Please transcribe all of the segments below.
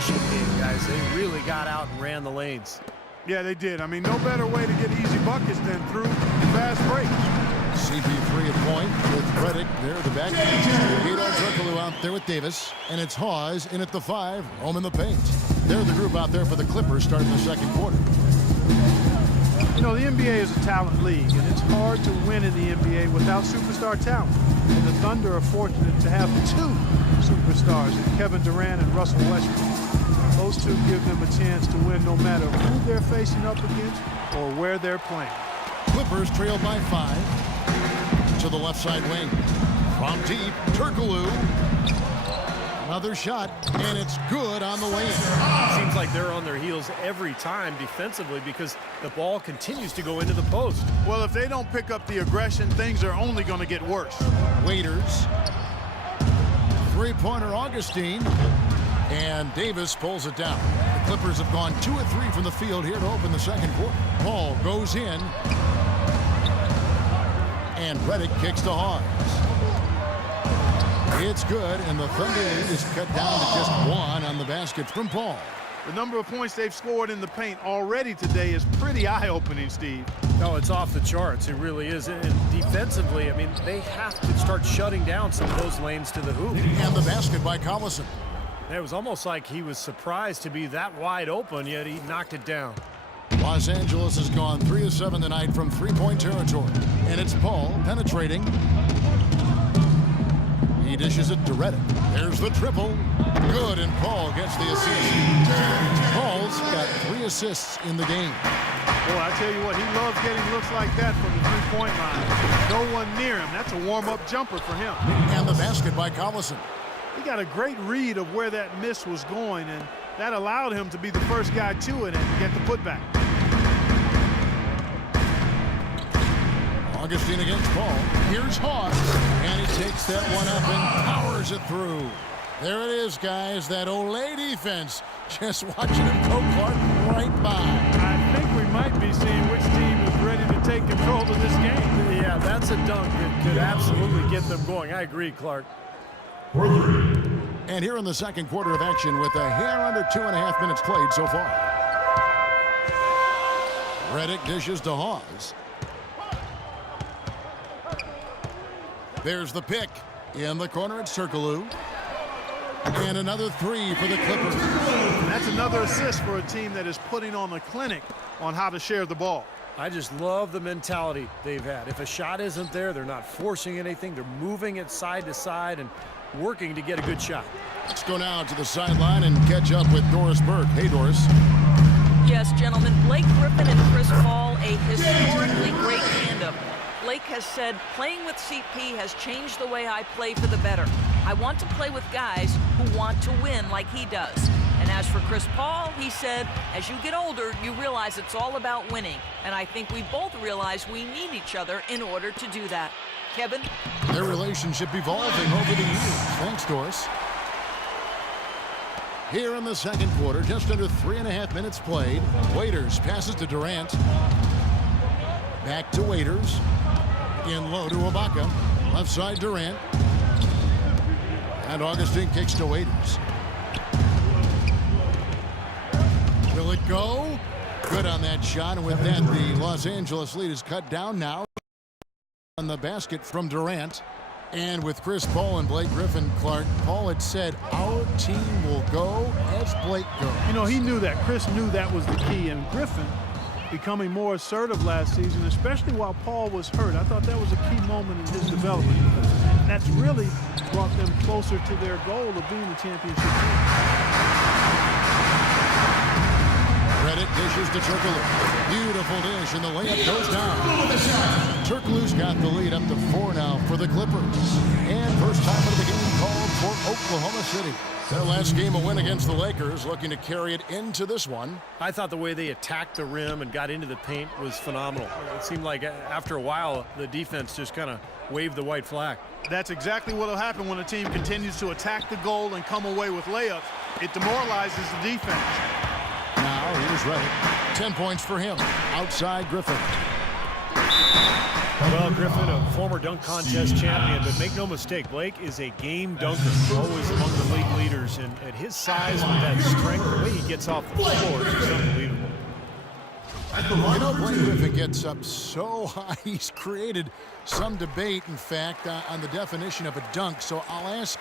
transition game, guys. They really got out and ran the lanes. Yeah, they did. I mean, no better way to get easy buckets than through fast breaks. CP3 at point with Redick there at the back. Hedo Turkoglu out there with Davis. And it's Hawes in at the 5, home in the paint. They're the group out there for the Clippers starting the second quarter. You know, the NBA is a talent league, and it's hard to win in the NBA without superstar talent. And the Thunder are fortunate to have two superstars in Kevin Durant and Russell Westbrook. Those two give them a chance to win no matter who they're facing up against or where they're playing. Clippers trailed by 5 to the left side wing. From deep, Turkoglu. Another shot, and it's good on the way in. It seems like they're on their heels every time defensively because the ball continues to go into the post. Well, if they don't pick up the aggression, things are only going to get worse. Waiters. Three-pointer Augustine. And Davis pulls it down. The Clippers have gone 2 of 3 from the field here to open the second quarter. Paul goes in. And Redick kicks to Hawes. It's good, and the Thunder lead is cut down to just 1 on the basket from Paul. The number of points they've scored in the paint already today is pretty eye-opening, Steve. No, it's off the charts. It really is. And defensively, I mean, they have to start shutting down some of those lanes to the hoop. And the basket by Collison. It was almost like he was surprised to be that wide open, yet he knocked it down. Los Angeles has gone 3 of 7 tonight from three-point territory. And it's Paul penetrating. He dishes it to Redick. There's the triple. Good, and Paul gets the assist. Paul's got 3 assists in the game. Boy, I tell you what, he loves getting looks like that from the three-point line. No one near him. That's a warm-up jumper for him. And the basket by Collison. He got a great read of where that miss was going, and that allowed him to be the first guy to it and get the putback. Augustine against Paul. Here's Hawes, and he takes that one up and powers it through. There it is, guys, that Olay defense. Just watching him go Clark right by. I think we might be seeing which team is ready to take control of this game. Yeah, that's a dunk that could absolutely get them going. I agree, Clark. And here in the second quarter of action with a hair under 2.5 minutes played so far. Redick dishes to Hawes. There's the pick. In the corner, it's Turkoglu. And another 3 for the Clippers. And that's another assist for a team that is putting on a clinic on how to share the ball. I just love the mentality they've had. If a shot isn't there, they're not forcing anything. They're moving it side to side and working to get a good shot. Let's go now to the sideline and catch up with Doris Burke. Hey, Doris. Yes, gentlemen. Blake Griffin and Chris Paul, a historically great tandem. Blake has said, playing with CP has changed the way I play for the better. I want to play with guys who want to win like he does. And as for Chris Paul, he said, as you get older, you realize it's all about winning. And I think we both realize we need each other in order to do that. Kevin? Their relationship evolving over the years. Thanks, Doris. Here in the second quarter, just under 3.5 minutes played. Waiters passes to Durant. Back to Waiters. In low to Ibaka. Left side Durant. And Augustine kicks to Waiters. Will it go? Good on that shot. And with that, the Los Angeles lead is cut down now. On the basket from Durant. And with Chris Paul and Blake Griffin, Clark, Paul had said, our team will go as Blake goes. You know, he knew that. Chris knew that was the key. And Griffin becoming more assertive last season, especially while Paul was hurt. I thought that was a key moment in his development. And that's really brought them closer to their goal of being the championship team. Redick dishes to Turkoglu. Beautiful dish, and the layup goes down. Turkoglu's got the lead up to 4 now for the Clippers. And first time of the game called for Oklahoma City. Their last game a win against the Lakers, looking to carry it into this one. I thought the way they attacked the rim and got into the paint was phenomenal. It seemed like after a while, the defense just kind of waved the white flag. That's exactly what will happen when a team continues to attack the goal and come away with layups. It demoralizes the defense. Now here's Redick. 10 points for him. Outside Griffin. Well, Griffin, a former dunk contest champion, but make no mistake, Blake is a game dunker, always among the league leaders And at his size, with that strength, the way he gets off the floor is just unbelievable. You know, Blake Griffin gets up so high, he's created some debate, in fact, on the definition of a dunk. So I'll ask,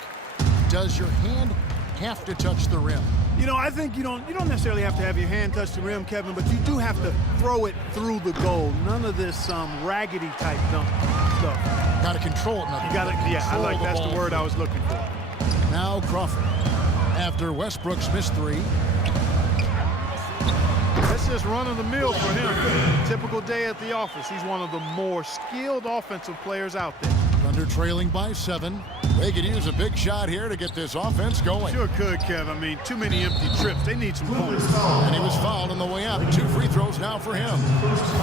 does your hand have to touch the rim? You know, I think you don't necessarily have to have your hand touch the rim, Kevin, but you do have to throw it through the goal. None of this raggedy type dunk stuff. Got to control it. You got to, yeah, I like that's the word I was looking for. Now Crawford, after Westbrook's missed three. That's just run of the mill for him. Typical day at the office. He's one of the more skilled offensive players out there. Thunder trailing by 7. They could use a big shot here to get this offense going. Sure could, Kev. I mean, too many empty trips. They need some points. And he was fouled on the way up. 2 free throws now for him.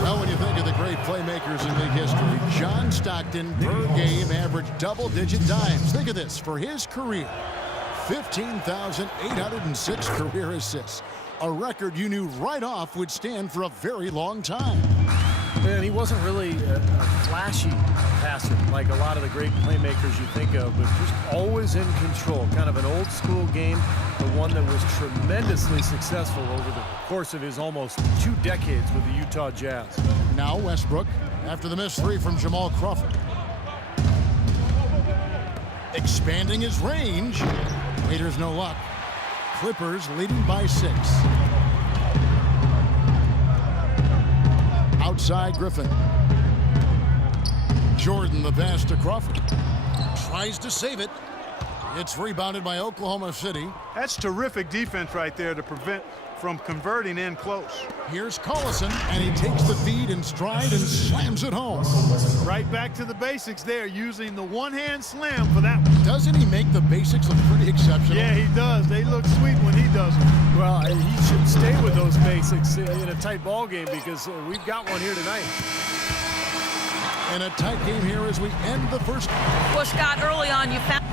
Well, when you think of the great playmakers in league history, John Stockton per game averaged double-digit dimes. Think of this. For his career, 15,806 career assists. A record you knew right off would stand for a very long time. And he wasn't really a flashy passer like a lot of the great playmakers you think of, but just always in control. Kind of an old school game, the one that was tremendously successful over the course of his almost 2 decades with the Utah Jazz. Now Westbrook after the missed 3 from Jamal Crawford. Expanding his range. Raiders no luck. Clippers leading by 6. Outside Griffin. Jordan the pass to Crawford. Tries to save it. It's rebounded by Oklahoma City. That's terrific defense right there to prevent from converting in close. Here's Collison, and he takes the feed in stride and slams it home. Right back to the basics there, using the one-hand slam for that one. Doesn't he make the basics look pretty exceptional? Yeah, he does. They look sweet when he does them. Well, he should stay with those basics in a tight ball game because we've got one here tonight. And a tight game here as we end the first. Well, Scott, early on you found